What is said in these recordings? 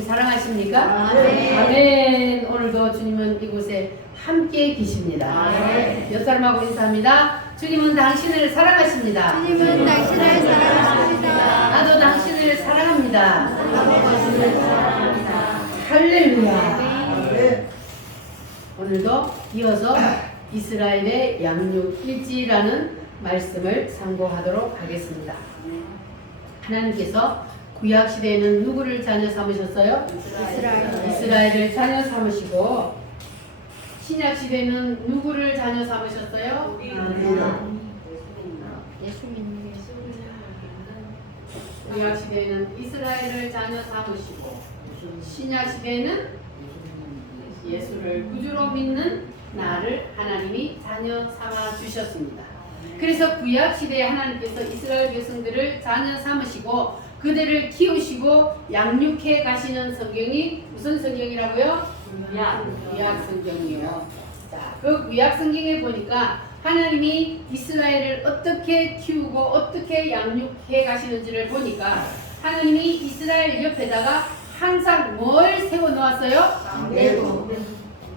주님 사랑하십니까? 아멘. 아멘. 오늘도 주님은 이곳에 함께 계십니다. 아멘. 옆 사람하고 인사합니다. 주님은 당신을 사랑하십니다. 주님은 당신을 사랑하십니다. 나도 당신을 사랑합니다. 나도 당신을 사랑합니다. 할렐루야. 오늘도 이어서 이스라엘의 양육 일지라는 말씀을 상고하도록 하겠습니다. 하나님께서 구약 시대에는 누구를 자녀 삼으셨어요? 이스라엘을 자녀 삼으시고, 신약 시대에는 누구를 자녀 삼으셨어요? 예수님. 구약 시대에는 이스라엘을 자녀 삼으시고, 신약 시대에는 예수를 구주로 믿는 나를 하나님이 자녀 삼아 주셨습니다. 그래서 구약 시대에 하나님께서 이스라엘 백성들을 자녀 삼으시고 그들을 키우시고 양육해 가시는 성경이 무슨 성경이라고요? 구약 성경이에요. 자, 그 구약 성경에 보니까 하나님이 이스라엘을 어떻게 키우고 어떻게 양육해 가시는지를 보니까 하나님이 이스라엘 옆에다가 항상 뭘 세워 놓았어요? 강대국.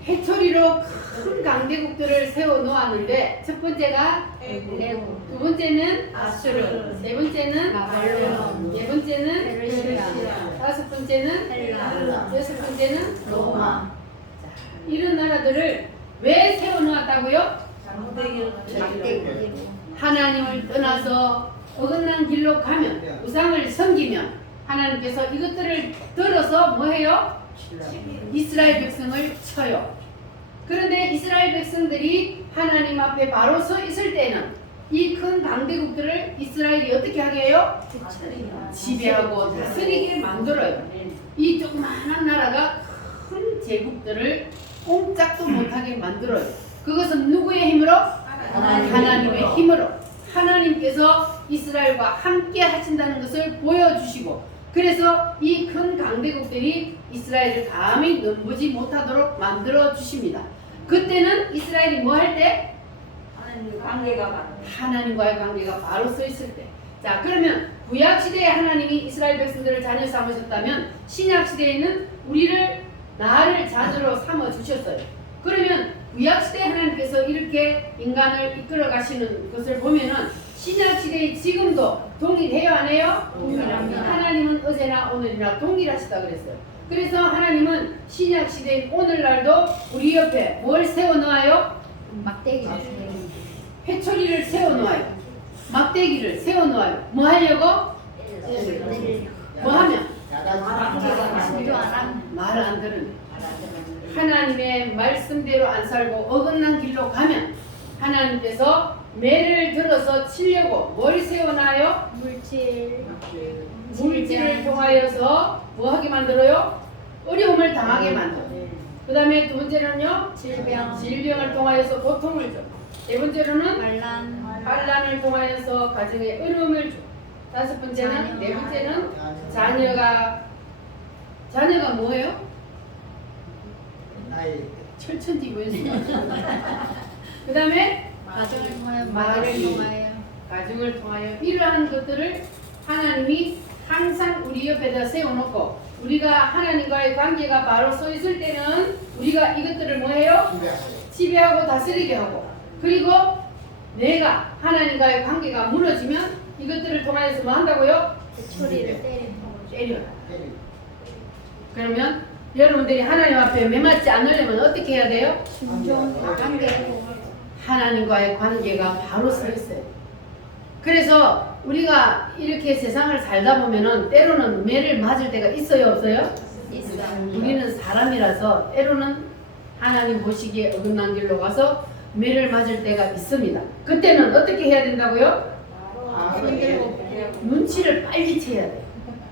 해초리로 큰 강대국들을 세워 놓았는데, 첫 번째가 애국. 두 번째는 아수르. 세 번째는 바벨론. 네 번째는 페르시아. 다섯 번째는 헬라. 여섯 번째는 로마. 이런 나라들을 왜 세워 놓았다고요? 강대국으로. 하나님을 떠나서 어긋난 길로 가면, 우상을 섬기면 하나님께서 이것들을 들어서 뭐 해요? 이스라엘 백성을 쳐요. 그런데 이스라엘 백성들이 하나님 앞에 바로 서 있을 때는 이 큰 강대국들을 이스라엘이 어떻게 하게 해요? 지배하고 다스리게 만들어요. 이 조그마한 나라가 큰 제국들을 꼼짝도 못하게 만들어요. 그것은 누구의 힘으로? 하나님의 힘으로. 하나님께서 이스라엘과 함께 하신다는 것을 보여주시고, 그래서 이 큰 강대국들이 이스라엘을 감히 넘보지 못하도록 만들어 주십니다. 그때는 이스라엘이 뭐 할 때? 하나님과의 관계가 바로 서 있을 때. 자, 그러면 구약 시대에 하나님이 이스라엘 백성들을 자녀 삼으셨다면 신약 시대에는 나를 자녀로 삼아 주셨어요. 그러면 구약 시대 하나님께서 이렇게 인간을 이끌어 가시는 것을 보면은 신약 시대에 지금도 동일해요, 안 해요? 동일합니다. 하나님은 어제나 오늘이나 동일하시다 그랬어요. 그래서 하나님은 신약 시대인 오늘날도 우리 옆에 뭘 세워 놓아요? 막대기. 회초리를 세워 놓아요. 막대기를 세워 놓아요. 뭐 하려고? 뭐 하면? 말 안 들으면. 하나님의 말씀대로 안 살고 어긋난 길로 가면 하나님께서 매를 들어서 치려고 뭘 세워놔요? 물질을 통하여서 뭐 하게 만들어요? 어려움을 당하게 만들어요. 그 다음에 두 번째는요? 질병을 통하여서 고통을 줘. 네 번째로는 반란을 통하여서 가정에 어려움을 줘. 다섯 번째는, 네 번째는 자녀가 뭐예요? 철천지구에서. 그 다음에 가정을 통하여 이러한 것들을 하나님이 항상 우리 옆에다 세워놓고, 우리가 하나님과의 관계가 바로 서 있을 때는 우리가 이것들을 뭐 해요? 지배하고 다스리게 하고, 그리고 내가 하나님과의 관계가 무너지면 이것들을 통하여서 뭐 한다고요? 소리를 때려요. 그러면 여러분들이 하나님 앞에 매맞지 않으려면 어떻게 해야 돼요? 하나님과의 관계가 바로 서 있어요. 그래서 우리가 이렇게 세상을 살다 보면은 때로는 매를 맞을 때가 있어요, 없어요? 우리는 사람이라서 때로는 하나님 보시기에 어긋난 길로 가서 매를 맞을 때가 있습니다. 그때는 어떻게 해야 된다고요? 눈치를 빨리 채야 돼요.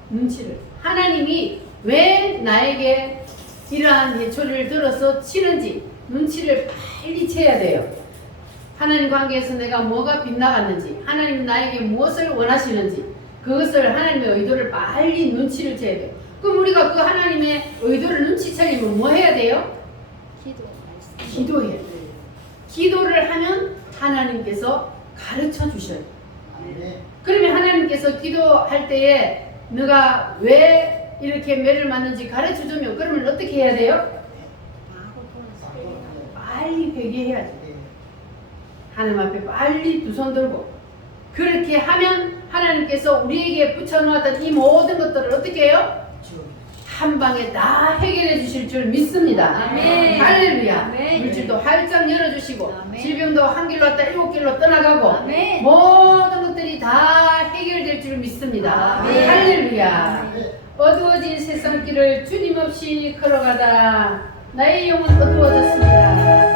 눈치를. 하나님이 왜 나에게 이러한 예초리를 들어서 치는지 눈치를 빨리 채야 돼요. 하나님 관계에서 내가 뭐가 빗나갔는지, 하나님 나에게 무엇을 원하시는지, 그것을 하나님의 의도를 빨리 눈치를 채야 돼요. 그럼 우리가 그 하나님의 의도를 눈치채려면 뭐 해야 돼요? 기도해야 돼요. 기도를 하면 하나님께서 가르쳐 주셔요. 그러면 하나님께서 기도할 때에 너가 왜 이렇게 매를 맞는지 가르쳐 주면 그러면 어떻게 해야 돼요? 빨리 회개해야지. 하나님 앞에 빨리 두 손 들고 그렇게 하면 하나님께서 우리에게 붙여놓았던 이 모든 것들을 어떻게 해요? 한 방에 다 해결해 주실 줄 믿습니다. 아멘. 할렐루야. 아멘. 물질도 활짝 열어주시고 아멘. 질병도 한 길로 왔다 일곱 길로 떠나가고 아멘. 모든 것들이 다 해결될 줄 믿습니다. 아멘. 할렐루야. 어두워진 세상길을 주님 없이 걸어가다 나의 영은 어두워졌습니다.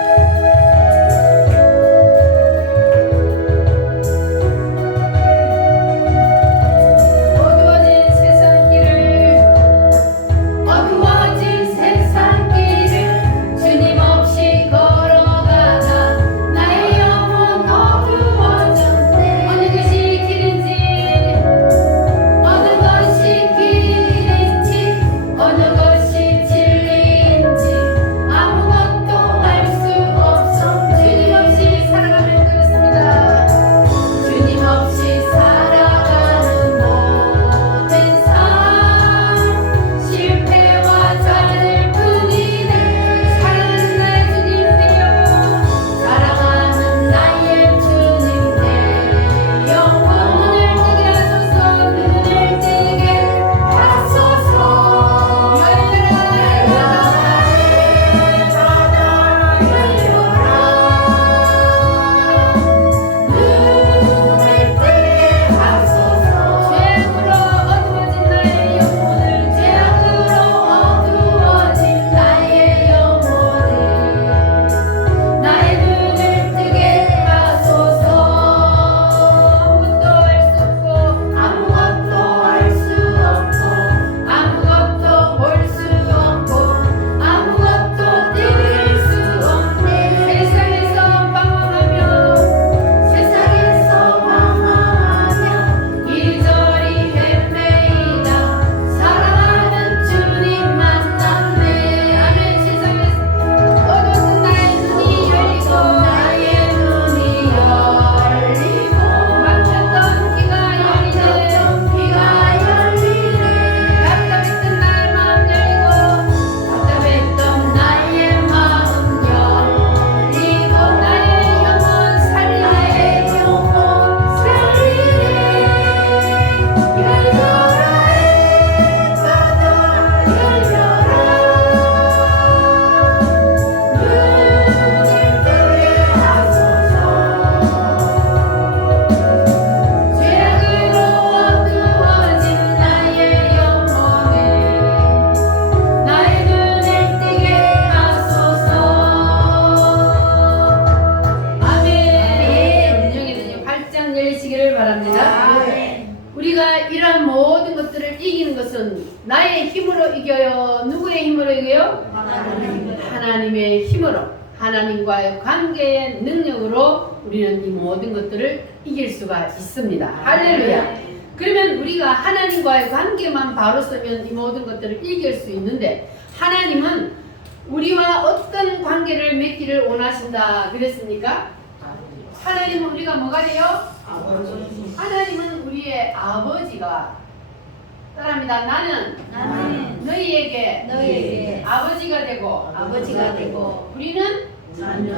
나의 힘으로 이겨요? 누구의 힘으로 이겨요? 하나님의 힘으로, 하나님과의 관계의 능력으로 우리는 이 모든 것들을 이길 수가 있습니다. 할렐루야. 그러면 우리가 하나님과의 관계만 바로 쓰면 이 모든 것들을 이길 수 있는데, 하나님은 우리와 어떤 관계를 맺기를 원하신다 그랬습니까? 하나님은 우리가 뭐가 돼요? 하나님은 우리의 아버지가, 따라합니다. 나는 너희에게 아버지가 되고 우리는 자녀.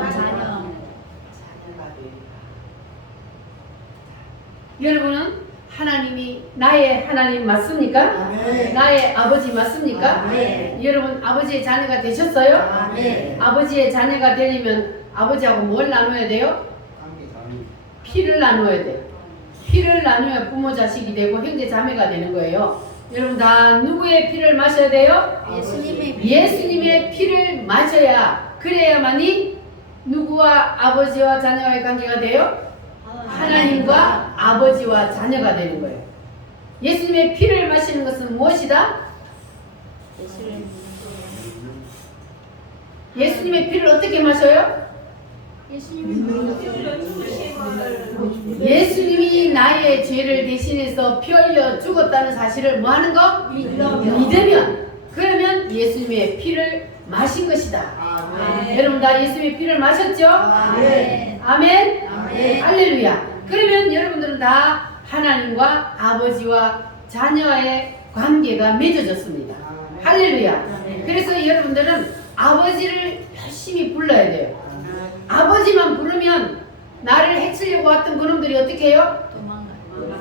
여러분은 하나님이 나의 하나님 맞습니까? 나의 아버지 맞습니까? 여러분 아버지의 자녀가 되셨어요? 아버지의 자녀가 되려면 아버지하고 뭘 나눠야 돼요? 피를 나눠야 돼요. 피를 나누어야 부모 자식이 되고 형제 자매가 되는 거예요. 여러분 다 누구의 피를 마셔야 돼요? 예수님의 피를 마셔야, 그래야만이 누구와 아버지와 자녀와의 관계가 돼요? 하나님과 아버지와 자녀가 되는 거예요. 예수님의 피를 마시는 것은 무엇이다? 예수님의 피를 어떻게 마셔요? 예수님이 나의 죄를 대신해서 피 흘려 죽었다는 사실을 뭐 하는 거? 믿으면, 그러면 예수님의 피를 마신 것이다. 여러분 다 예수님의 피를 마셨죠? 아멘. 할렐루야. 그러면 여러분들은 다 하나님과 아버지와 자녀의 관계가 맺어졌습니다. 할렐루야. 그래서 여러분들은 아버지를 열심히 불러야 돼요. 아버지만 부르면 나를 해치려고 왔던 그놈들이 어떻게 해요? 도망가요.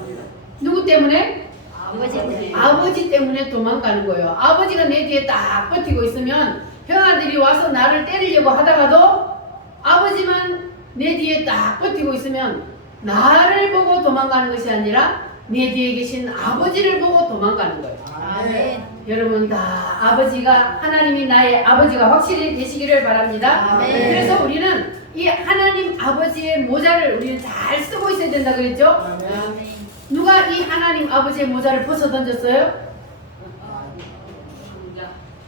누구 때문에? 아버지 때문에. 아버지 때문에 도망가는 거예요. 아버지가 내 뒤에 딱 버티고 있으면 형아들이 와서 나를 때리려고 하다가도 아버지만 내 뒤에 딱 버티고 있으면 나를 보고 도망가는 것이 아니라 내 뒤에 계신 아버지를 보고 도망가는 거예요. 아멘. 여러분 다 아버지가 하나님이 나의 아버지가 확실히 되시기를 바랍니다. 아멘. 그래서 우리는 이 하나님 아버지의 모자를 우리는 잘 쓰고 있어야 된다 그랬죠? 아멘. 누가 이 하나님 아버지의 모자를 벗어 던졌어요?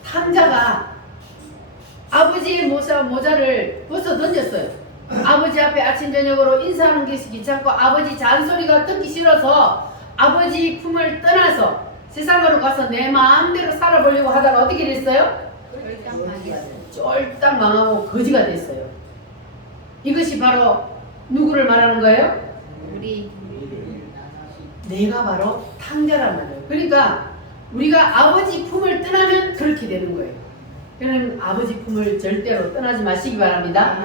탕자가 아버지의 모자를 벗어 던졌어요. 아버지 앞에 아침 저녁으로 인사하는 것이 귀찮고 아버지 잔소리가 듣기 싫어서 아버지 품을 떠나서 세상으로 가서 내 마음대로 살아보려고 하다가 어떻게 됐어요? 쫄딱 망하고 거지가 됐어요. 이것이 바로 누구를 말하는 거예요? 우리 내가 바로 탕자란 말이에요. 그러니까 우리가 아버지 품을 떠나면 그렇게 되는 거예요. 그럼 아버지 품을 절대로 떠나지 마시기 바랍니다.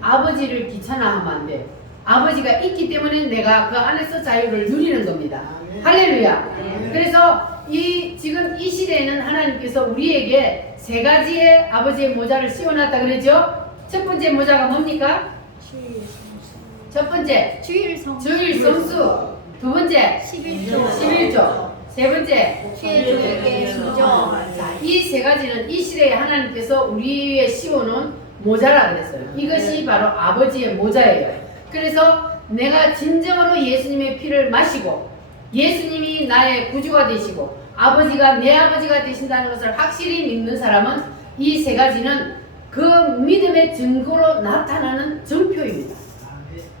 아버지를 귀찮아하면 안 돼. 아버지가 있기 때문에 내가 그 안에서 자유를 누리는 겁니다. 할렐루야. 그래서 지금 이 시대에는 하나님께서 우리에게 세 가지의 아버지의 모자를 씌워놨다 그랬죠? 첫 번째 모자가 뭡니까? 첫 번째 주일 성수. 주일 성수. 두 번째 11조. 11조. 세 번째 주일조에게 수조. 이 세 가지는 이 시대에 하나님께서 우리에 씌워놓은 모자라 그랬어요. 이것이 바로 아버지의 모자예요. 그래서 내가 진정으로 예수님의 피를 마시고 예수님이 나의 구주가 되시고 아버지가 내 아버지가 되신다는 것을 확실히 믿는 사람은 이 세 가지는 그 믿음의 증거로 나타나는 증표입니다.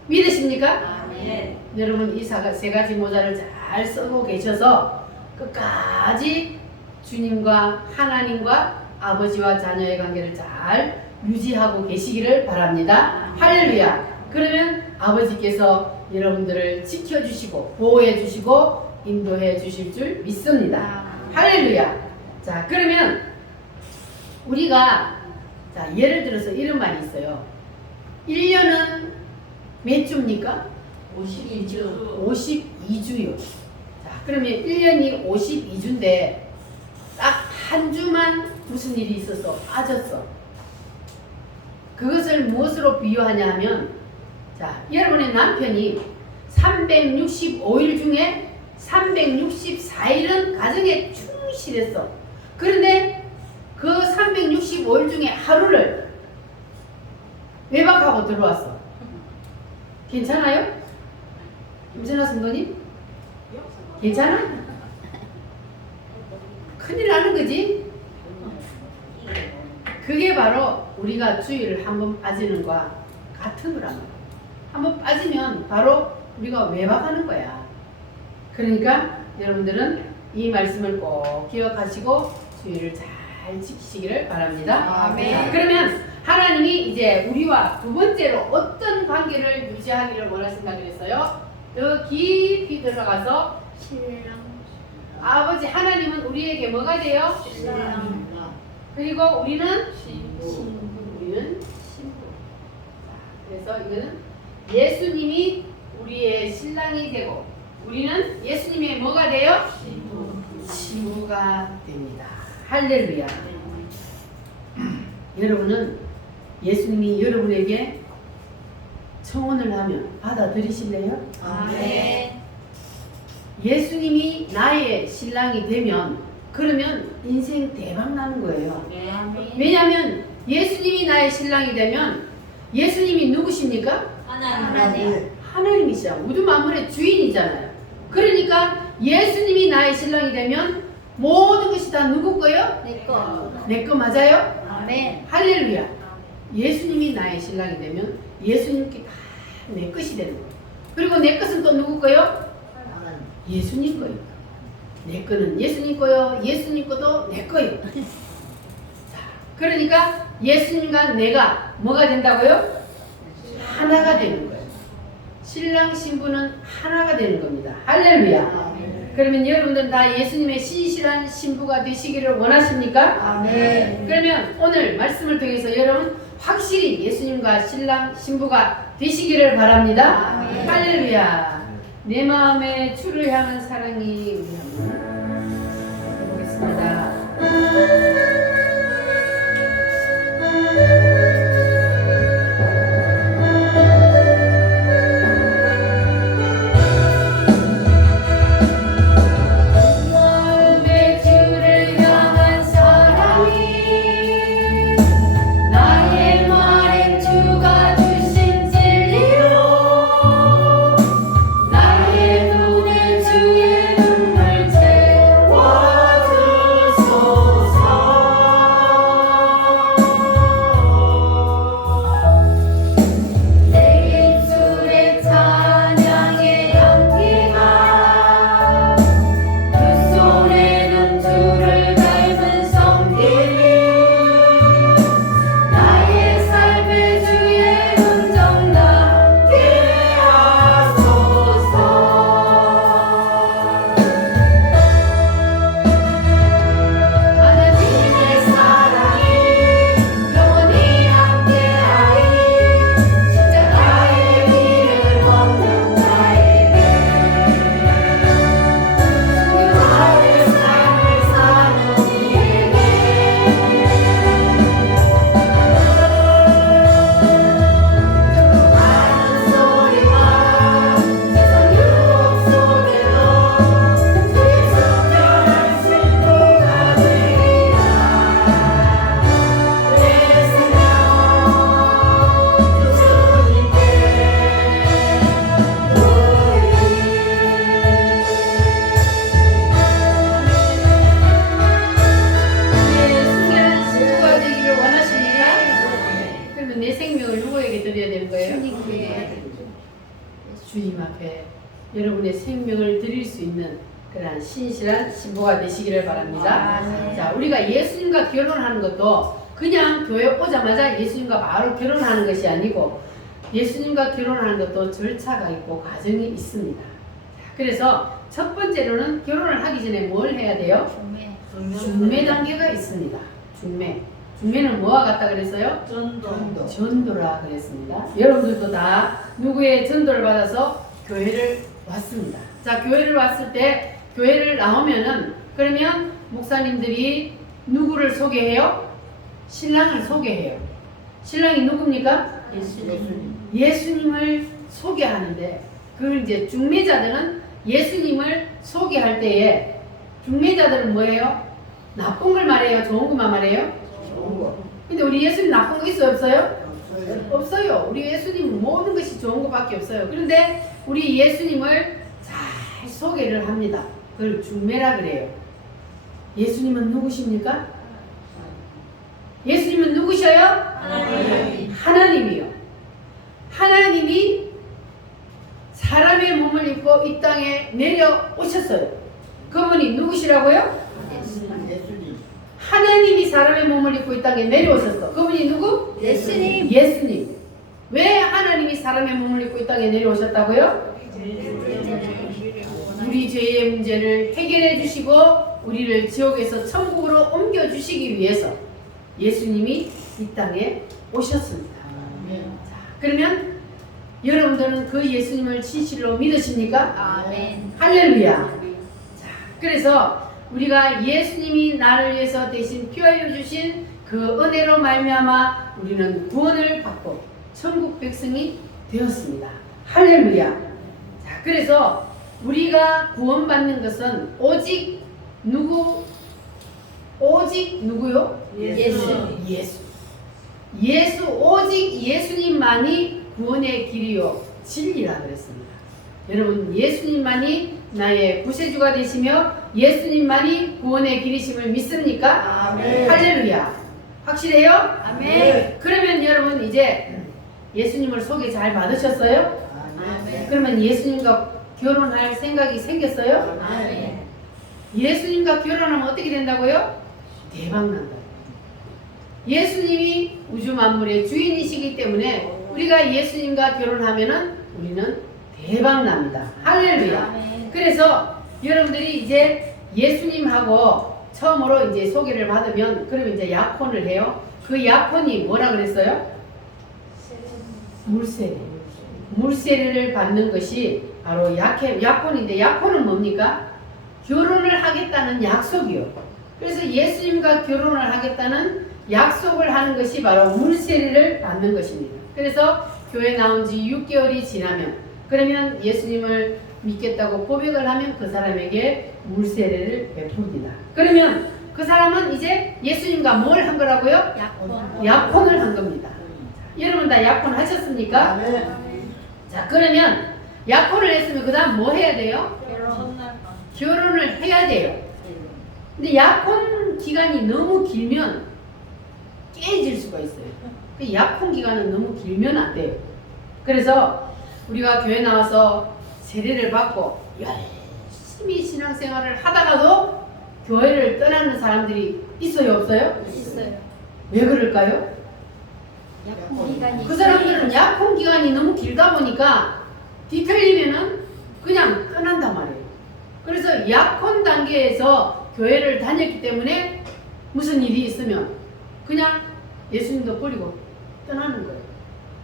믿으십니까? 아멘. 여러분 이 세 가지 모자를 잘 쓰고 계셔서 끝까지 주님과 하나님과 아버지와 자녀의 관계를 잘 유지하고 계시기를 바랍니다. 할렐루야. 그러면 아버지께서 여러분들을 지켜주시고 보호해주시고 인도해 주실 줄 믿습니다. 할렐루야. 자, 그러면 우리가 예를 들어서 이런 말이 있어요. 1년은 몇 주입니까? 52주. 52주요. 자, 그러면 1년이 52주인데 딱 한 주만 무슨 일이 있어서 빠졌어. 그것을 무엇으로 비유하냐 하면 자, 여러분의 남편이 365일 중에 364일은 가정에 충실했어. 그런데 그 365일 중에 하루를 외박하고 들어왔어. 괜찮아요? 김선아 성도님? 괜찮아? 큰일 나는 거지? 그게 바로 우리가 주일을 한번 빠지는 거와 같은 거란 말이야. 한번 빠지면 바로 우리가 외박하는 거야. 그러니까 여러분들은 이 말씀을 꼭 기억하시고 주일을 잘 지키시기를 바랍니다. 아멘. 자, 그러면 하나님이 이제 우리와 두 번째로 어떤 관계를 유지하기를 원하신다 그랬어요? 더 깊이 들어가서 신랑. 아버지 하나님은 우리에게 뭐가 돼요? 신랑. 그리고 우리는 신부. 우리는 신부. 자, 그래서 이거는 예수님이 우리의 신랑이 되고 우리는 예수님의 뭐가 돼요? 신부가 됩니다. 할렐루야. 여러분은 예수님이 여러분에게 청혼을 하면 받아들이실래요? 아멘. 예수님이 나의 신랑이 되면 그러면 인생 대박 나는 거예요. 아멘. 왜냐하면 예수님이 나의 신랑이 되면 예수님이 누구십니까? 하나님. 하나님이시야. 모든 만물의 주인이잖아요. 그러니까 예수님이 나의 신랑이 되면 모든 것이 다 누구 거요? 내 거. 내 거 맞아요? 아멘. 할렐루야. 예수님이 나의 신랑이 되면 예수님께 다 내 것이 되는 거예요. 그리고 내 것은 또 누구 거요? 예수님 거예요. 내 거는 예수님 거요. 예수님 거도 내 거예요. 자, 그러니까 예수님과 내가 뭐가 된다고요? 하나가 되는 거예요. 신랑 신부는 하나가 되는 겁니다. 할렐루야. 그러면 여러분들 다 예수님의 신실한 신부가 되시기를 원하십니까? 아멘. 그러면 오늘 말씀을 통해서 여러분 확실히 예수님과 신랑 신부가 되시기를 바랍니다. 아멘. 할렐루야. 내 마음의 주를 향한 사랑이 우리 한번 보겠습니다. 마음의 주를 향한 사랑이 나의 말엔 주가 주신 진리로 나의 눈에 주의 눈물 채워주소서 내 입술에 찬양의 향기가 두 손에는 주를 닮은 성길이 나의 삶의 주의 음정 남게 하소서 하나님의 사랑이 영원히 함께하리 십자가의 길을 걷는 자에게 순교하는 삶을 사는 이에게 많은 소리와 세상 유혹 속에도 주의 성결한 신부가 되리라 그랬으면 주님께 순결한 신부가 되기를 원하십니까? 그러면 내 생명을 누구에게 드려야 되는 거예요? 주님 앞에 여러분의 생명을 드릴 수 있는 그러한 신실한 신부가 되시기를 바랍니다. 아멘. 자, 우리가 예수님과 결혼하는 것도 그냥 교회 오자마자 예수님과 바로 결혼하는 것이 아니고 예수님과 결혼하는 것도 절차가 있고 과정이 있습니다. 자, 그래서 첫 번째로는 결혼을 하기 전에 뭘 해야 돼요? 중매 단계가 있습니다. 중매. 중매는 뭐와 같다 그랬어요? 전도라 그랬습니다. 여러분들도 다 누구의 전도를 받아서 교회를 왔습니다. 자, 교회를 왔을 때 교회를 나오면은 그러면 목사님들이 누구를 소개해요? 신랑을 소개해요. 신랑이 누굽니까? 예수님을 소개하는데 그 이제 중매자들은 예수님을 소개할 때에 중매자들은 뭐예요? 나쁜 걸 말해요? 좋은 것만 말해요? 근데 우리 예수님 나쁜 거 있어요? 없어요? 없어요. 우리 예수님은 모든 것이 좋은 것밖에 없어요. 그런데 우리 예수님을 잘 소개를 합니다. 그걸 중매라 그래요. 예수님은 누구십니까? 예수님은 누구셔요? 하나님이요. 하나님이 사람의 몸을 입고 이 땅에 내려오셨어요. 그분이 누구시라고요? 하나님이 사람의 몸을 입고 이 땅에 내려오셨어. 그분이 누구? 예수님. 예수님. 왜 하나님이 사람의 몸을 입고 이 땅에 내려오셨다고요? 우리 죄의 문제를 해결해 주시고 우리를 지옥에서 천국으로 옮겨 주시기 위해서 예수님이 이 땅에 오셨습니다. 자, 그러면 여러분들은 그 예수님을 진실로 믿으십니까? 아멘. 할렐루야. 자, 그래서 우리가 예수님이 나를 위해서 대신 피 흘려 주신 그 은혜로 말미암아 우리는 구원을 받고 천국 백성이 되었습니다. 할렐루야. 자, 그래서 우리가 구원받는 것은 오직 누구? 오직 누구요? 예수. 예수 오직 예수님만이 구원의 길이요 진리라 그랬습니다. 여러분 예수님만이 나의 구세주가 되시며 예수님만이 구원의 길이심을 믿습니까? 아멘. 할렐루야. 확실해요? 아멘. 그러면 여러분 이제 예수님을 소개 잘 받으셨어요? 아멘. 그러면 예수님과 결혼할 생각이 생겼어요? 아멘. 예수님과 결혼하면 어떻게 된다고요? 대박난다. 예수님이 우주 만물의 주인이시기 때문에 우리가 예수님과 결혼하면은 우리는 대박납니다. 할렐루야. 아멘. 그래서 여러분들이 이제 예수님하고 처음으로 이제 소개를 받으면 그러면 이제 약혼을 해요. 그 약혼이 뭐라 그랬어요? 물세례. 물세례를 받는 것이 바로 약혼인데 약혼은 뭡니까? 결혼을 하겠다는 약속이요. 그래서 예수님과 결혼을 하겠다는 약속을 하는 것이 바로 물세례를 받는 것입니다. 그래서 교회 나온 지 6개월이 지나면 그러면 예수님을 믿겠다고 고백을 하면 그 사람에게 물세례를 베풉니다. 그러면 그 사람은 이제 예수님과 뭘 한 거라고요? 약혼을 한 겁니다. 여러분 다 약혼하셨습니까? 자, 그러면 약혼을 했으면 그 다음 뭐 해야 돼요? 결혼을 해야 돼요. 근데 약혼 기간이 너무 길면 깨질 수가 있어요. 그 약혼 기간은 너무 길면 안 돼요. 그래서 우리가 교회 나와서 세례를 받고 열심히 신앙생활을 하다가도 교회를 떠나는 사람들이 있어요, 없어요? 있어요. 왜 그럴까요? 그 사람들은 약혼 기간이 너무 길다 보니까 뒤틀리면은 그냥 떠난단 말이에요. 그래서 약혼 단계에서 교회를 다녔기 때문에 무슨 일이 있으면 그냥 예수님도 버리고 떠나는 거예요.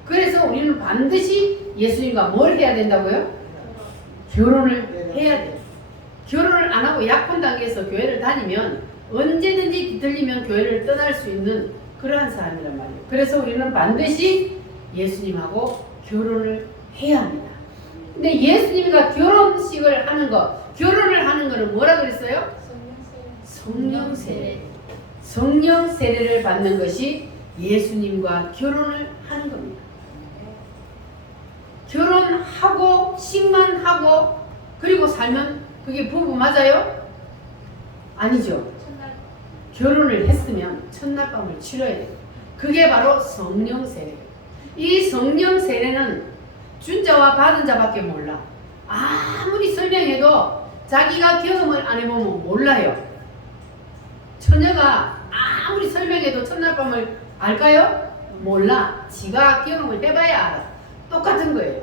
그래서 우리는 반드시 예수님과 뭘 해야 된다고요? 결혼을 해야 돼요. 결혼을 안 하고 약혼 단계에서 교회를 다니면 언제든지 뒤틀리면 교회를 떠날 수 있는 그러한 사람이란 말이에요. 그래서 우리는 반드시 예수님하고 결혼을 해야 합니다. 근데 예수님과 결혼식을 하는 것, 결혼을 하는 것은 뭐라 그랬어요? 성령세례. 성령세례를 받는 것이 예수님과 결혼을 하는 겁니다. 결혼하고 식만하고 그리고 살면 그게 부부 맞아요? 아니죠. 결혼을 했으면 첫날 밤을 치러야 돼요. 그게 바로 성령세례. 이 성령세례는 준 자와 받은 자밖에 몰라. 아무리 설명해도 자기가 경험을 안 해보면 몰라요. 처녀가 아무리 설명해도 첫날 밤을 알까요? 몰라. 지가 경험을 해봐야 알아. 똑같은 거예요.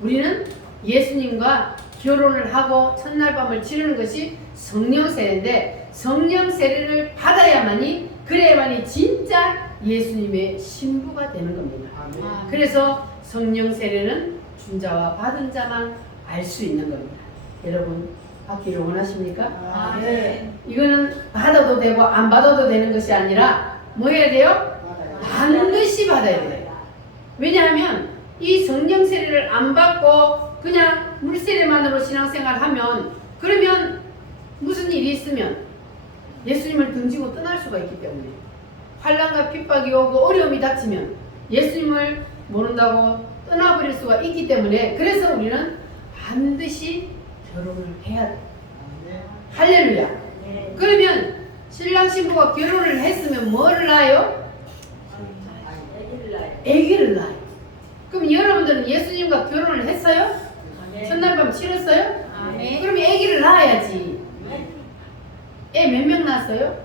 우리는 예수님과 결혼을 하고 첫날 밤을 치르는 것이 성령세례인데 성령세례를 받아야만이 그래야만이 진짜 예수님의 신부가 되는 겁니다. 아멘. 그래서 성령세례는 준 자와 받은 자만 알 수 있는 겁니다. 여러분 받기를 원하십니까? 아멘. 이거는 받아도 되고 안 받아도 되는 것이 아니라 뭐 해야 돼요? 반드시 받아야 돼요. 왜냐하면 이 성령세례를 안 받고 그냥 물세례만으로 신앙생활하면 그러면 무슨 일이 있으면 예수님을 등지고 떠날 수가 있기 때문에 환난과 핍박이 오고 어려움이 닥치면 예수님을 모른다고 떠나버릴 수가 있기 때문에 그래서 우리는 반드시 결혼을 해야 돼. 할렐루야. 그러면 신랑 신부가 결혼을 했으면 뭐를 낳아요? 아기를 낳아요. 그럼 여러분들은 예수님과 결혼을 했어요? 첫날 밤 치렀어요? 그럼 아기를 낳아야지. 애 몇 명 낳았어요?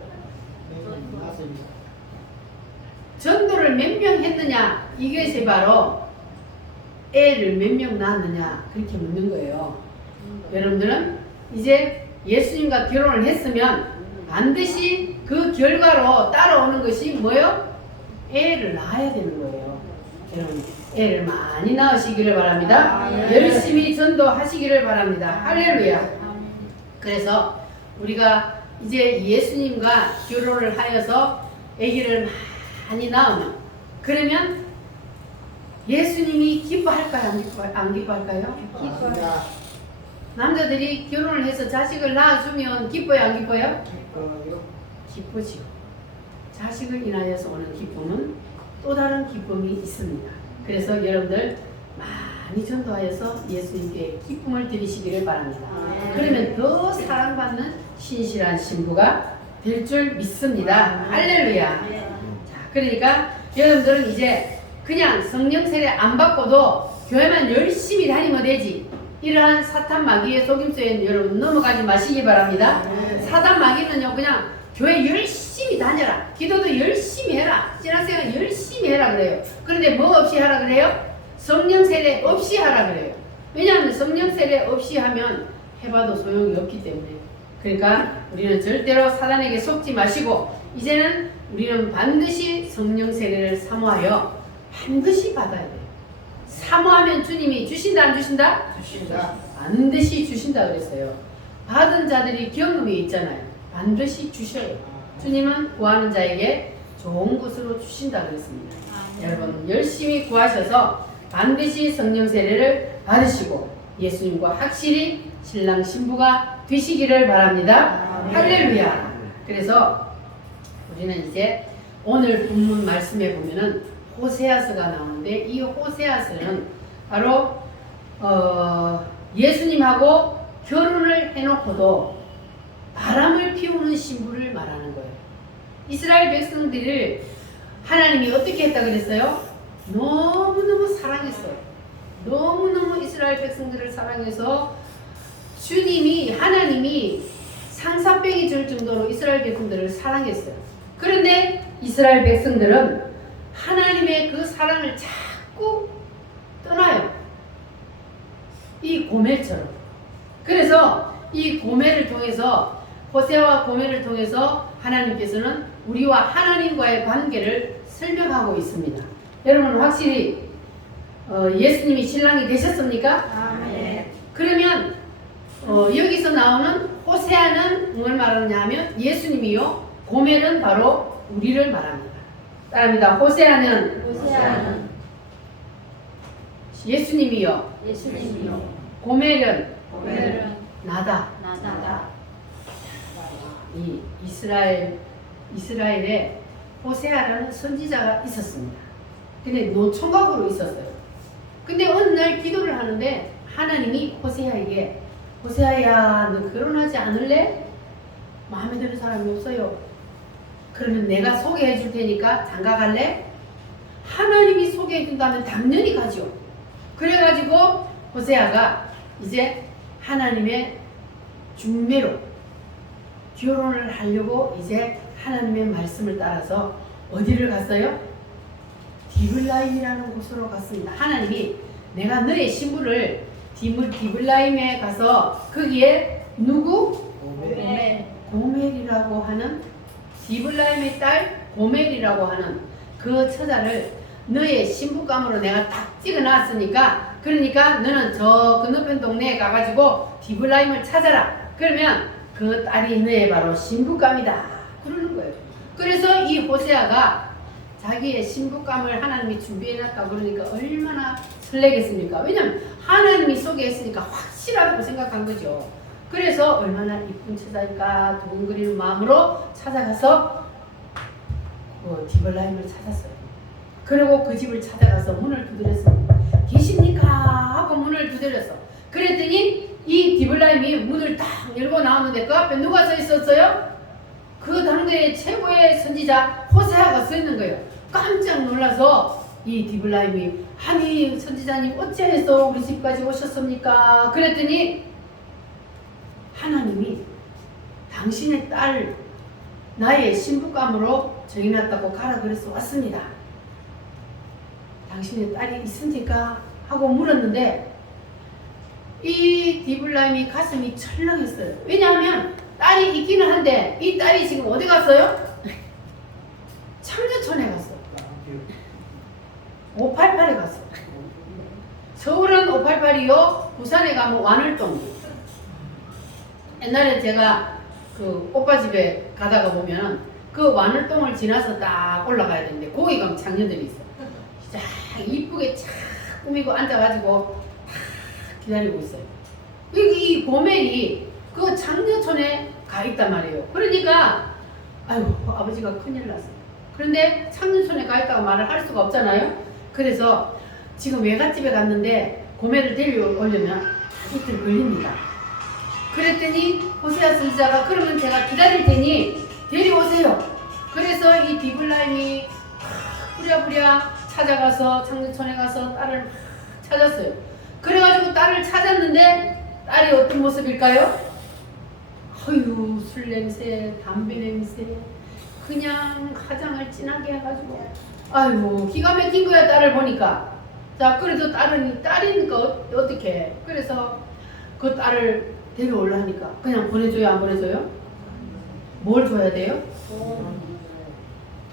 전도를 몇 명 했느냐? 이것이 바로 애를 몇 명 낳았느냐? 그렇게 묻는 거예요. 여러분들은 이제 예수님과 결혼을 했으면 반드시 그 결과로 따라오는 것이 뭐예요? 애를 낳아야 되는 거예요. 여러분 애를 많이 낳으시기를 바랍니다. 열심히 전도하시기를 바랍니다. 할렐루야. 그래서 우리가 이제 예수님과 결혼을 하여서 아기를 많이 낳으면 그러면 예수님이 기뻐할까요? 안 기뻐할까요? 기뻐요. 남자들이 결혼을 해서 자식을 낳아주면 기뻐요? 안 기뻐요? 기쁘지요. 자식을 인하여서 오는 기쁨은 또 다른 기쁨이 있습니다. 그래서 여러분들 많이 전도하여서 예수님께 기쁨을 드리시기를 바랍니다. 그러면 더 사랑받는 신실한 신부가 될 줄 믿습니다. 할렐루야. 자, 그러니까 여러분들은 이제 그냥 성령 세례 안 받고도 교회만 열심히 다니면 되지. 이러한 사탄 마귀의 속임수에 여러분 넘어가지 마시기 바랍니다. 사탄 마귀는요 그냥 교회 열심히 다녀라. 기도도 열심히 해라. 신앙생활 열심히 해라 그래요. 그런데 뭐 없이 하라 그래요? 성령 세례 없이 하라 그래요. 왜냐하면 성령 세례 없이 하면 해봐도 소용이 없기 때문에. 그러니까 우리는 절대로 사단에게 속지 마시고 이제는 우리는 반드시 성령 세례를 사모하여 반드시 받아야 돼요. 사모하면 주님이 주신다 안 주신다? 주신다. 반드시 주신다 그랬어요. 받은 자들이 경험이 있잖아요. 반드시 주셔요. 주님은 구하는 자에게 좋은 것으로 주신다 그랬습니다. 여러분 열심히 구하셔서 반드시 성령 세례를 받으시고 예수님과 확실히 신랑 신부가 되시기를 바랍니다. 아멘. 할렐루야. 그래서 우리는 이제 오늘 본문 말씀에 보면은 호세아서가 나오는데 이 호세아서는 바로 예수님하고 결혼을 해놓고도 바람을 피우는 신부를 말하는 거예요. 이스라엘 백성들을 하나님이 어떻게 했다 그랬어요? 너무너무 사랑했어요. 너무너무 이스라엘 백성들을 사랑해서 하나님이 상사병이 줄 정도로 이스라엘 백성들을 사랑했어요. 그런데 이스라엘 백성들은 하나님의 그 사랑을 자꾸 떠나요. 이 고멜처럼. 그래서 이 고멜을 통해서 호세아와 고멜을 통해서 하나님께서는 우리와 하나님과의 관계를 설명하고 있습니다. 여러분 확실히 예수님이 신랑이 되셨습니까? 아멘. 그러면 여기서 나오는 호세아는 뭘 말하느냐 하면 예수님이요, 고멜은 바로 우리를 말합니다. 따라합니다. 호세아는 호세아는 예수님이요, 예수님이요. 고멜은 고멜은 나다. 나다. 이 이스라엘에 호세아라는 선지자가 있었습니다. 근데 노총각으로 있었어요. 근데 어느 날 기도를 하는데 하나님이 호세아에게 호세아야 너 결혼하지 않을래? 마음에 드는 사람이 없어요. 그러면 내가 소개해 줄 테니까 장가 갈래? 하나님이 소개해 준다면 당연히 가죠. 그래가지고 호세아가 이제 하나님의 중매로 결혼을 하려고 이제 하나님의 말씀을 따라서 어디를 갔어요? 디블라임이라는 곳으로 갔습니다. 하나님이 내가 너의 신부를 디블라임에 가서 거기에 누구? 고멜. 고멜이라고 하는 디블라임의 딸 고멜이라고 하는 그 처자를 너의 신부감으로 내가 딱 찍어놨으니까 그러니까 너는 저 건너편 동네에 가가지고 디블라임을 찾아라. 그러면 그 딸이 너의 바로 신부감이다. 그러는 거예요. 그래서 이 호세아가 자기의 신부감을 하나님이 준비해놨다 그러니까 얼마나 설레겠습니까? 왜냐면 하나님이 소개했으니까 확실하다고 생각한 거죠. 그래서 얼마나 이쁜 처자일까 두근거리는 마음으로 찾아가서 그 디블라임을 찾았어요. 그리고 그 집을 찾아가서 문을 두드렸습니다. 계십니까? 하고 문을 두드렸어. 그랬더니 이 디블라임이 문을 딱 열고 나오는데 그 앞에 누가 서 있었어요? 그 당대의 최고의 선지자 호세아가 서 있는 거예요. 깜짝 놀라서 이 디블라임이 아니 선지자님 어찌해서 우리 집까지 오셨습니까? 그랬더니 하나님이 당신의 딸 나의 신부감으로 정해놨다고 가라 그래서 왔습니다. 당신의 딸이 있습니까? 하고 물었는데 이 디블라임이 가슴이 철렁했어요. 왜냐하면 딸이 있기는 한데 이 딸이 지금 어디 갔어요? 창녀촌에 갔어. 588에 갔어. 서울은 588이요. 부산에 가면 완월동. 옛날에 제가 그 오빠 집에 가다가 보면 그 완월동을 지나서 딱 올라가야 되는데 거기 가면 장녀들이 있어. 진짜 이쁘게 착 꾸미고 앉아가지고 딱 기다리고 있어요. 이 고멜이 그 장녀촌에 가 있단 말이에요. 그러니까 아이고 아버지가 큰일 났어요. 그런데 장녀촌에 가 있다고 말을 할 수가 없잖아요. 그래서 지금 외갓집에 갔는데 고멜을 데려오려면 이틀 걸립니다. 그랬더니 호세아 선지자가 그러면 제가 기다릴 테니 데려오세요. 그래서 이 디블라임이 부랴부랴 찾아가서 장녀촌에 가서 딸을 찾았어요. 그래가지고 딸을 찾았는데 딸이 어떤 모습일까요? 어휴 술 냄새, 담배 냄새, 그냥 화장을 진하게 해가지고 아이고 기가 막힌 거야 딸을 보니까. 자 그래도 딸이니까 어떻게? 그래서 그 딸을 데려올라 하니까 그냥 보내줘요, 안 보내줘요? 뭘 줘야 돼요?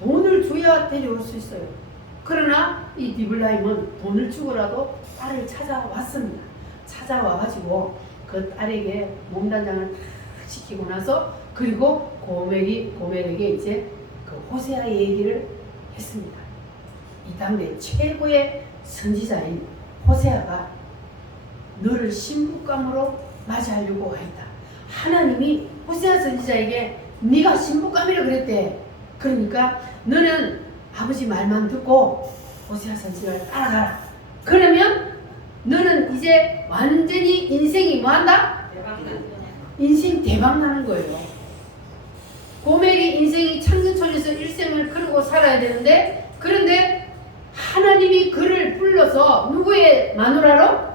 돈을 줘야 데려올 수 있어요. 그러나 이 디블라임은 돈을 주고라도 딸을 찾아왔습니다. 찾아와가지고 그 딸에게 몸단장을 다 시키고 나서 그리고 고멜에게 이제 그 호세아의 얘기를 했습니다. 이 당대 최고의 선지자인 호세아가 너를 신부감으로 맞이하려고 하였다. 하나님이 호세아 선지자에게 네가 신부감이라 그랬대. 그러니까 너는 아버지 말만 듣고 호세아 선지자를 따라가라. 그러면 너는 이제 완전히 인생이 뭐한다? 인생 대박 나는 거예요. 고멜이 인생이 창조촌에서 일생을 그러고 살아야 되는데, 그런데 하나님이 그를 불러서 누구의 마누라로?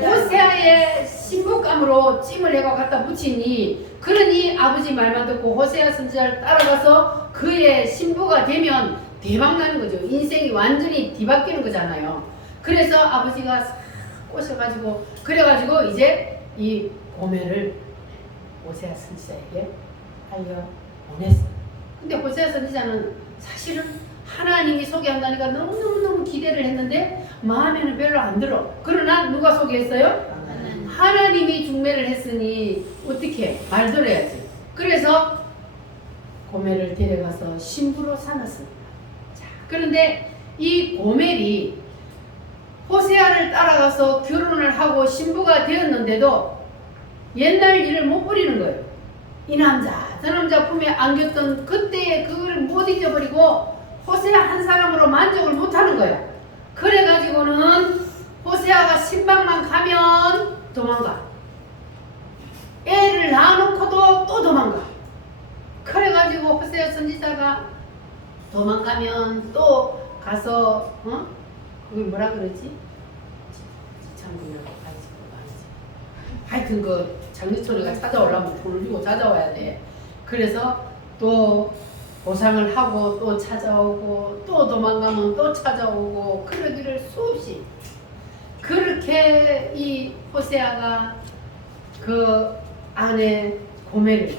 호세아의 신부감으로 찜을 해가 갖다 붙이니, 그러니 아버지 말만 듣고 호세아 선지자를 따라가서 그의 신부가 되면 대박 나는 거죠. 인생이 완전히 뒤바뀌는 거잖아요. 그래서 아버지가 싹 꼬셔가지고 그래가지고 이제 이 고멜을 호세아 선지자에게 알려 보냈어. 근데 호세아 선지자는 사실은 하나님이 소개한다니까 너무너무 기대를 했는데 마음에는 별로 안 들어. 그러나 누가 소개했어요? 하나님이 중매를 했으니 어떻게 말 들어야지. 그래서 고멜을 데려가서 신부로 삼았습니다. 자, 그런데 이 고멜이 호세아를 따라가서 결혼을 하고 신부가 되었는데도 옛날 일을 못 버리는 거예요. 이 남자 저 남자 품에 안겼던 그때의 그걸 못 잊어버리고 호세아 한 사람으로 만족을 못하는 거야. 그래가지고는 호세아가 신방만 가면 도망가. 애를 낳아놓고도 또 도망가. 그래가지고 호세아 선지자가 도망가면 또 가서 그게 뭐라 그러지? 지창금이라고 아니지. 하여튼 그 장례철이가 찾아오려면 돈을 주고 찾아와야 돼. 그래서 또 보상을 하고 또 찾아오고 또 도망가면 또 찾아오고 그러기를 수없이. 그렇게 이 호세아가 그 아내 고멜을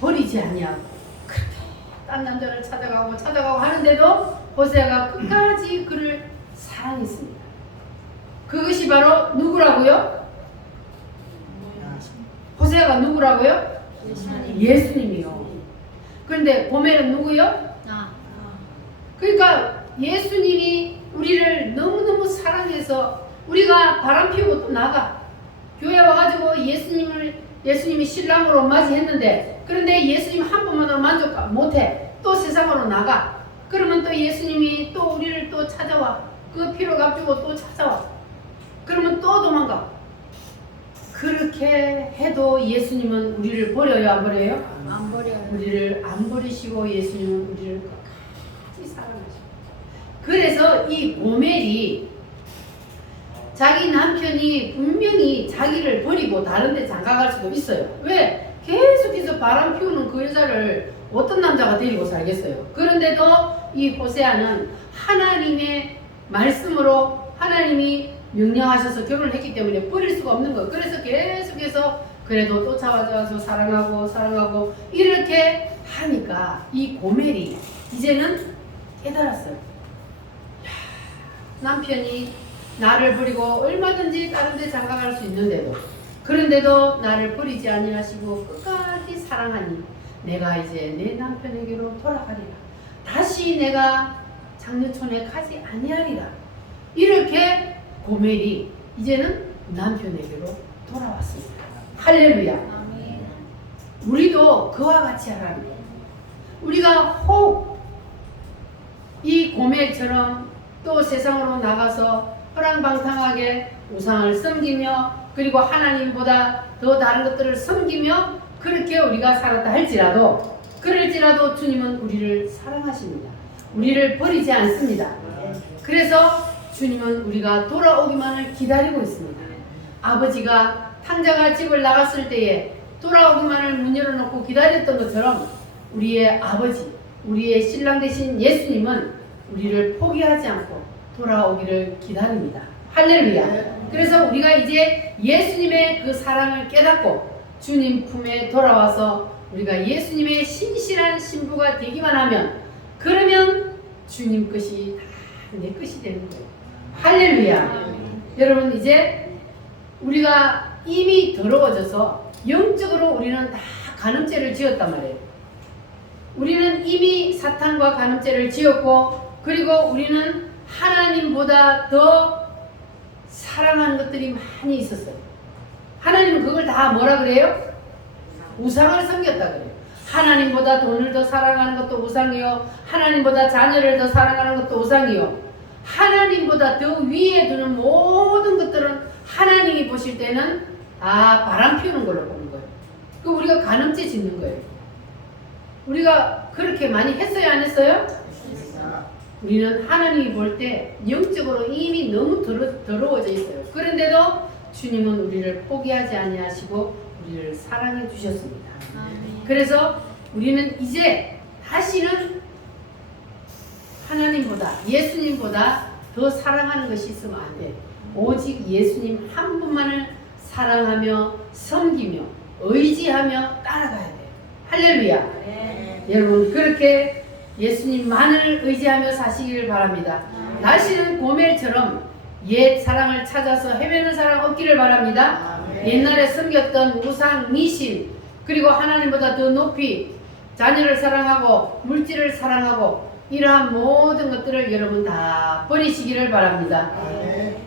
버리지 아니하고 그렇게 딴 남자를 찾아가고 하는데도 호세아가 끝까지 그를 사랑했습니다. 그것이 바로 누구라고요? 호세아가 누구라고요? 예수님이요. 그런데 고멜은 누구요? 그러니까 예수님이 우리를 너무너무 사랑해서 우리가 바람 피우고 또 나가. 교회 와가지고 예수님이 신랑으로 맞이했는데, 그런데 예수님 한 번만으로 만족 못해. 또 세상으로 나가. 그러면 또 예수님이 또 우리를 또 찾아와. 그 피로 값주고 또 찾아와. 그러면 또 도망가. 그렇게 해도 예수님은 우리를 버려요, 안 버려요? 안 버려요. 우리를 안 버리시고 예수님은 우리를 끝까지 사랑하시고. 그래서 이 고멜이 자기 남편이 분명히 자기를 버리고 다른 데 장가갈 수도 있어요. 왜? 계속해서 바람 피우는 그 여자를 어떤 남자가 데리고 살겠어요. 그런데도 이 호세아는 하나님의 말씀으로 하나님이 명령하셔서 결혼을 했기 때문에 버릴 수가 없는 거예요. 그래서 계속해서 그래도 쫓아와서 사랑하고 이렇게 하니까 이 고멜이 이제는 깨달았어요. 남편이 나를 버리고 얼마든지 다른 데 장가갈 수 있는데도, 그런데도 나를 버리지 아니하시고 끝까지 사랑하니 내가 이제 내 남편에게로 돌아가리라. 다시 내가 장려촌에 가지 아니하리라. 이렇게 고멜이 이제는 남편에게로 돌아왔습니다. 할렐루야. 아멘. 우리도 그와 같이 하라는 거예요. 우리가 혹 이 고멜처럼 또 세상으로 나가서 허랑방탕하게 우상을 섬기며 그리고 하나님보다 더 다른 것들을 섬기며 그렇게 우리가 살았다 할지라도, 그럴지라도 주님은 우리를 사랑하십니다. 우리를 버리지 않습니다. 그래서 주님은 우리가 돌아오기만을 기다리고 있습니다. 아버지가 탕자가 집을 나갔을 때에 돌아오기만을 문 열어놓고 기다렸던 것처럼 우리의 아버지, 우리의 신랑 되신 예수님은 우리를 포기하지 않고 돌아오기를 기다립니다. 할렐루야. 그래서 우리가 이제 예수님의 그 사랑을 깨닫고 주님 품에 돌아와서 우리가 예수님의 신실한 신부가 되기만 하면, 그러면 주님 것이 다 내 것이 되는 거예요. 할렐루야. 여러분, 이제 우리가 이미 더러워져서 영적으로 우리는 다 간음죄를 지었단 말이에요. 우리는 이미 사탄과 간음죄를 지었고, 그리고 우리는 하나님보다 더 사랑하는 것들이 많이 있었어요. 하나님은 그걸 다 뭐라 그래요? 우상을 섬겼다 그래요. 하나님보다 돈을 더 사랑하는 것도 우상이요, 하나님보다 자녀를 더 사랑하는 것도 우상이요, 하나님보다 더 위에 두는 모든 것들은 하나님이 보실 때는 다 바람 피우는 걸로 보는 거예요. 그 우리가 간음죄 짓는 거예요. 우리가 그렇게 많이 했어요, 안 했어요? 우리는 하나님이 볼 때 영적으로 이미 너무 더러워져 있어요. 그런데도 주님은 우리를 포기하지 아니하시고 우리를 사랑해 주셨습니다. 그래서 우리는 이제 다시는 하나님보다, 예수님보다 더 사랑하는 것이 있으면 안 돼. 오직 예수님 한 분만을 사랑하며 섬기며 의지하며 따라가야 돼. 할렐루야. 여러분, 그렇게 예수님만을 의지하며 사시기를 바랍니다. 다시는 고멜처럼 옛 사랑을 찾아서 헤매는 사람 없기를 바랍니다. 옛날에 섬겼던 우상, 미신, 그리고 하나님보다 더 높이 자녀를 사랑하고 물질을 사랑하고 이러한 모든 것들을 여러분 다 버리시기를 바랍니다.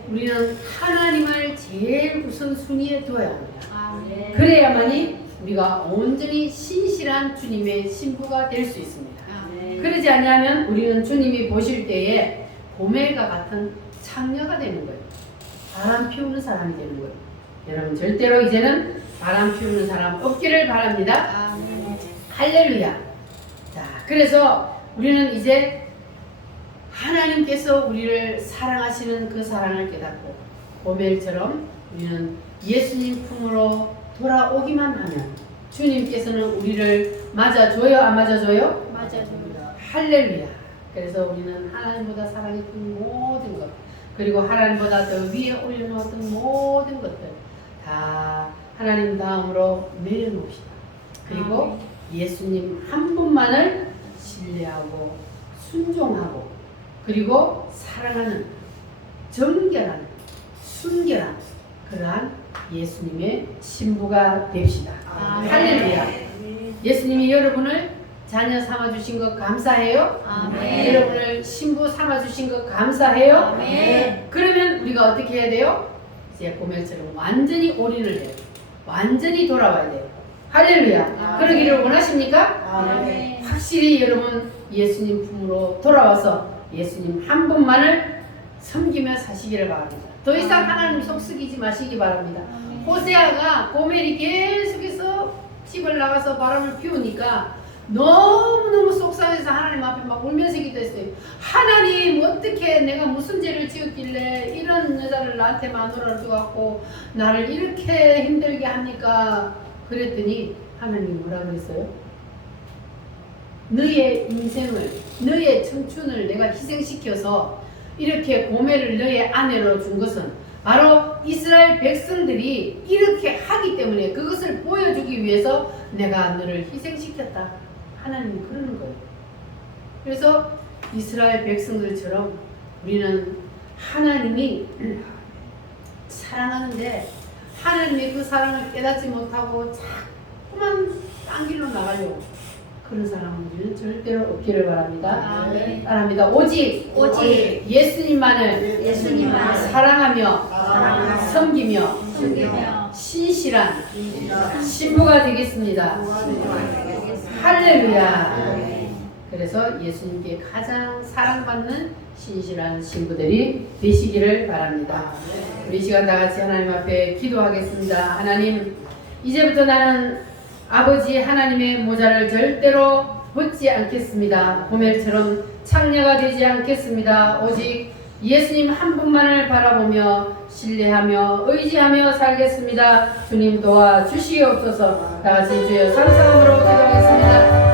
우리는 하나님을 제일 우선순위에 두어야 합니다. 그래야만이 우리가 온전히 신실한 주님의 신부가 될 수 있습니다. 그러지 않으면 우리는 주님이 보실 때에 고멜과 같은 창녀가 되는 거예요. 바람 피우는 사람이 되는 거예요. 여러분, 절대로 이제는 바람 피우는 사람 없기를 바랍니다. 할렐루야. 자, 그래서 우리는 이제 하나님께서 우리를 사랑하시는 그 사랑을 깨닫고 고멜처럼 우리는 예수님 품으로 돌아오기만 하면 주님께서는 우리를 맞아줘요, 안 맞아줘요? 맞아줍니다. 할렐루야. 그래서 우리는 하나님보다 사랑이 큰 모든 것, 그리고 하나님보다 더 위에 올려놓았던 모든 것들 다 하나님 다음으로 내려놓읍시다. 그리고 예수님 한 분만을 신뢰하고 순종하고 그리고 사랑하는 정결한 순결한 그러한 예수님의 신부가 됩시다. 할렐루야. 예수님이 여러분을 자녀 삼아주신 것 감사해요. 아멘. 여러분을 신부 삼아주신 것 감사해요. 아멘. 그러면 우리가 어떻게 해야 돼요? 이제 고멜처럼 완전히 올인을 해요. 완전히 돌아와야 돼요. 할렐루야. 아멘. 그러기를 원하십니까? 아멘. 확실히 여러분 예수님 품으로 돌아와서 예수님 한 분만을 섬기며 사시기를 바랍니다. 더 이상 하나님 속쓰기지 마시기 바랍니다. 호세아가 고멜이 계속해서 집을 나가서 바람을 피우니까 너무너무 속상해서 하나님 앞에 막 울면서 기도했어요. 하나님, 어떻게 내가 무슨 죄를 지었길래 이런 여자를 나한테 마누라를 줘갖고 나를 이렇게 힘들게 합니까? 그랬더니 하나님이 뭐라 그랬어요? 너의 인생을, 너의 청춘을 내가 희생시켜서 이렇게 고멜을 너의 아내로 준 것은 바로 이스라엘 백성들이 이렇게 하기 때문에 그것을 보여주기 위해서 내가 너를 희생시켰다. 하나님이 그러는 거예요. 그래서 이스라엘 백성들처럼 우리는 하나님이 사랑하는데 하나님의 그 사랑을 깨닫지 못하고 자꾸만 딴 길로 나가려고 그런 사람은 우리는 절대로 없기를 바랍니다. 아멘. 바랍니다. 오직 예수님만을 사랑하며 섬기며 신실한 신부가 되겠습니다. 할렐루야. 그래서 예수님께 가장 사랑받는 신실한 신부들이 되시기를 바랍니다. 우리 시간 다 같이 하나님 앞에 기도하겠습니다. 하나님, 이제부터 나는 아버지 하나님의 모자를 절대로 벗지 않겠습니다. 고멜처럼 창녀가 되지 않겠습니다. 오직 예수님 한 분만을 바라보며 신뢰하며 의지하며 살겠습니다. 주님 도와주시옵소서. 다 같이 주여 삼성으로 기도하겠습니다.